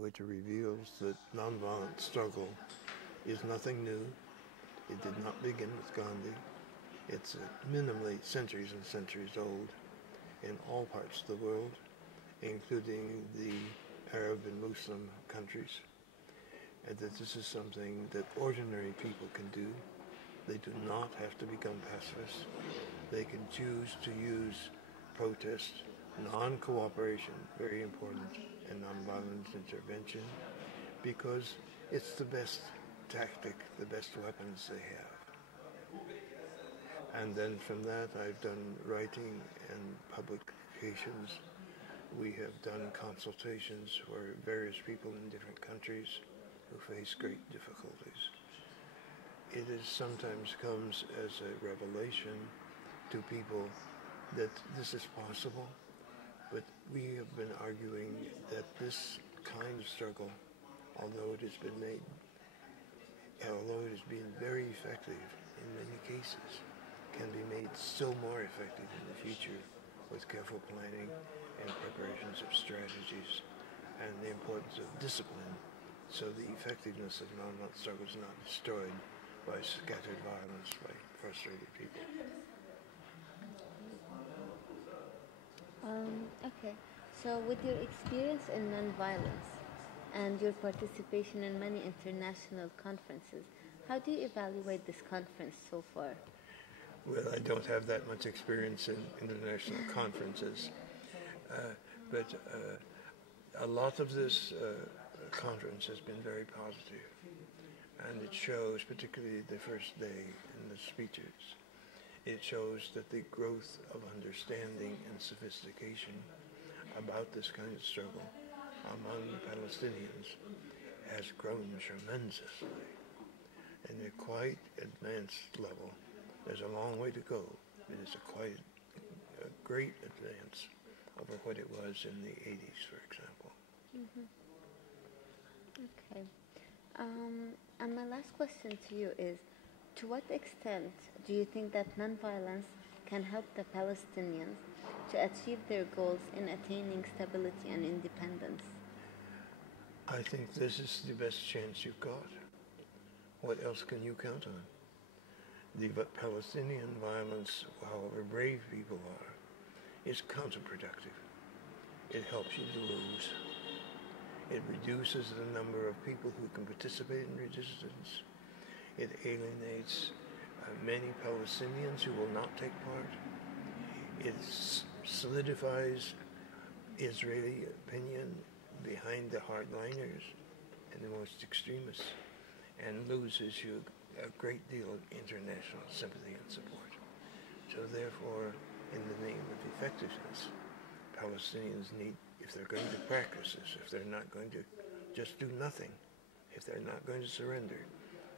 which reveals that nonviolent struggle is nothing new. It did not begin with Gandhi. It's minimally centuries and centuries old in all parts of the world, including the Arab and Muslim countries, and that this is something that ordinary people can do. They do not have to become pacifists. They can choose to use protest, non-cooperation, very important, and nonviolent intervention, because it's the best tactic, the best weapons they have. And then from that, I've done writing and publications. We have done consultations for various people in different countries who face great difficulties. It is sometimes comes as a revelation to people that this is possible, but we have been arguing that this kind of struggle, although it has been very effective in many cases, can be made still more effective in the future with careful planning and preparations of strategies and the importance of discipline, so the effectiveness of nonviolent struggle is not destroyed by scattered violence, by frustrated people. Okay, so with your experience in nonviolence and your participation in many international conferences, how do you evaluate this conference so far? Well, I don't have that much experience in international conferences, but a lot of this conference has been very positive, and it shows, particularly the first day in the speeches, it shows that the growth of understanding and sophistication about this kind of struggle among Palestinians has grown tremendously, and at a quite advanced level. There's a long way to go. It is quite a great advance over what it was in the 80s, for example. Okay. And my last question to you is, to what extent do you think that nonviolence can help the Palestinians to achieve their goals in attaining stability and independence? I think this is the best chance you've got. What else can you count on? The Palestinian violence, however brave people are, is counterproductive. It helps you to lose. It reduces the number of people who can participate in resistance. It alienates many Palestinians who will not take part. It solidifies Israeli opinion behind the hardliners and the most extremists, and loses you a great deal of international sympathy and support. So therefore, in the name of effectiveness, Palestinians need, if they're going to practice this, if they're not going to just do nothing, if they're not going to surrender,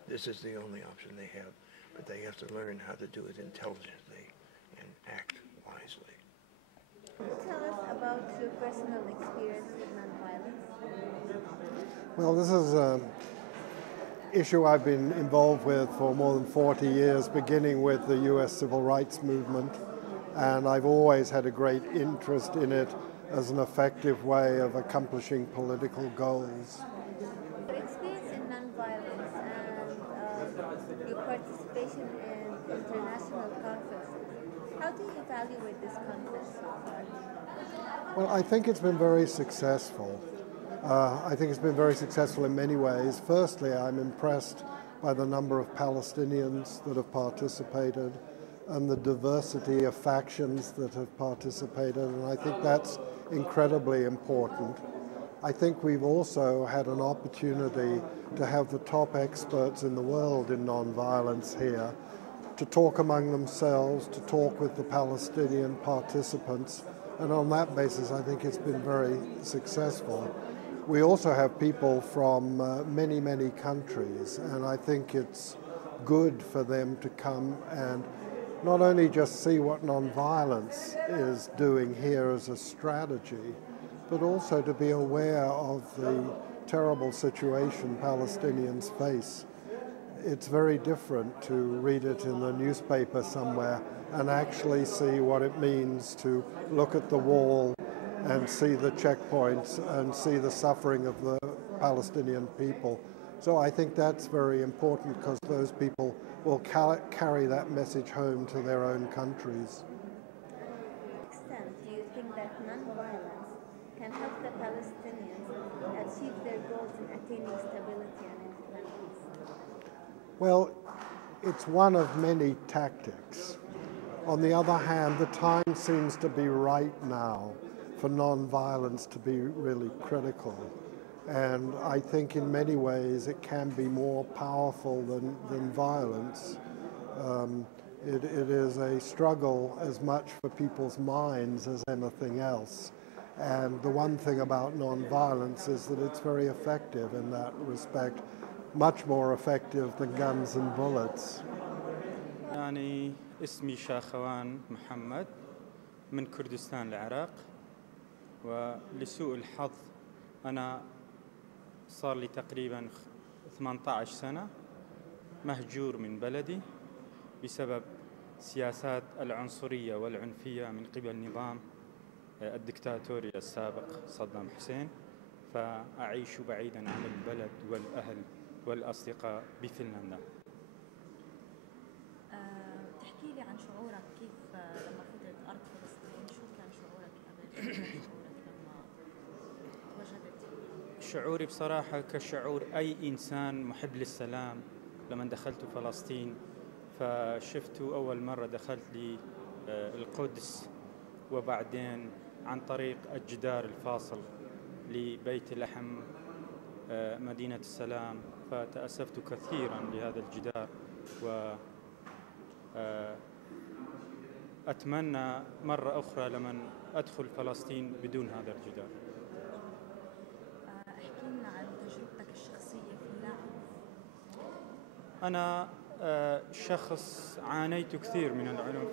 this is the only option they have. But they have to learn how to do it intelligently and act wisely. Can you tell us about your personal experience with nonviolence? Well, this is an issue I've been involved with for more than 40 years, beginning with the U.S. Civil Rights Movement, and I've always had a great interest in it as an effective way of accomplishing political goals. Your experience in nonviolence and your participation in international conferences, how do you evaluate this conference so far? Well, I think it's been very successful. I think it's been very successful in many ways. Firstly, I'm impressed by the number of Palestinians that have participated and the diversity of factions that have participated, and I think that's incredibly important. I think we've also had an opportunity to have the top experts in the world in nonviolence here to talk among themselves, to talk with the Palestinian participants, and on that basis I think it's been very successful. We also have people from many, many countries, and I think it's good for them to come and not only just see what nonviolence is doing here as a strategy, but also to be aware of the terrible situation Palestinians face. It's very different to read it in the newspaper somewhere and actually see what it means to look at the wall and see the checkpoints and see the suffering of the Palestinian people. So I think that's very important because those people will carry that message home to their own countries. Extent, do you think that non-violence can help the Palestinians achieve their goals in attaining stability and independence? Well, it's one of many tactics. On the other hand, the time seems to be right now for non-violence to be really critical. And I think in many ways it can be more powerful than violence. It is a struggle as much for people's minds as anything else. And the one thing about non-violence is that it's very effective in that respect, much more effective than guns and bullets. يعني اسمي شاخوان محمد من كردستان العراق، ولسوء الحظ أنا صار لي تقريبا 18 سنة مهجور من بلدي بسبب سياسات العنصرية والعنفية من قبل نظام الدكتاتوري السابق صدام حسين، فأعيش بعيدا عن البلد والأهل والأصدقاء بفنلندا. تحكي لي عن شعورك كيف لما فترة أرض فلسطين، شو كان شعورك قبل؟ شو كان شعورك لما وجدت؟ شعوري بصراحة كشعور أي إنسان محب للسلام. لما دخلت فلسطين فشفت أول مرة دخلت لي القدس، وبعدين عن طريق الجدار الفاصل لبيت لحم مدينة السلام، فتأسفت كثيرا لهذا الجدار، وأتمنى مرة أخرى لمن أدخل فلسطين بدون هذا الجدار. احكي لنا عن تجربتك الشخصية في اللعب. أنا شخص عانيت كثير من العنف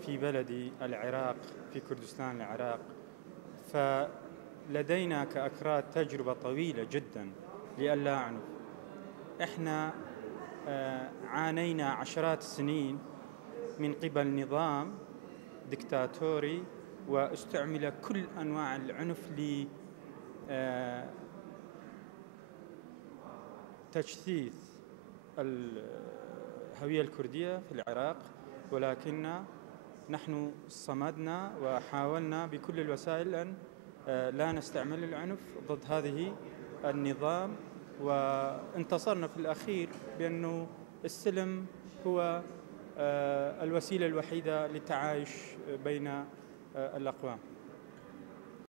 في بلدي العراق، في كردستان العراق، فلدينا كأكراد تجربة طويلة جدا لألا عنف. إحنا عانينا عشرات السنين من قبل نظام دكتاتوري، واستعمل كل أنواع العنف لتجثيث الهوية الكردية في العراق، ولكن نحن صمدنا وحاولنا بكل الوسائل أن لا نستعمل العنف ضد هذه النظام، وانتصرنا في الأخير بأنه السلم هو الوسيلة الوحيدة للتعايش بين الأقوام.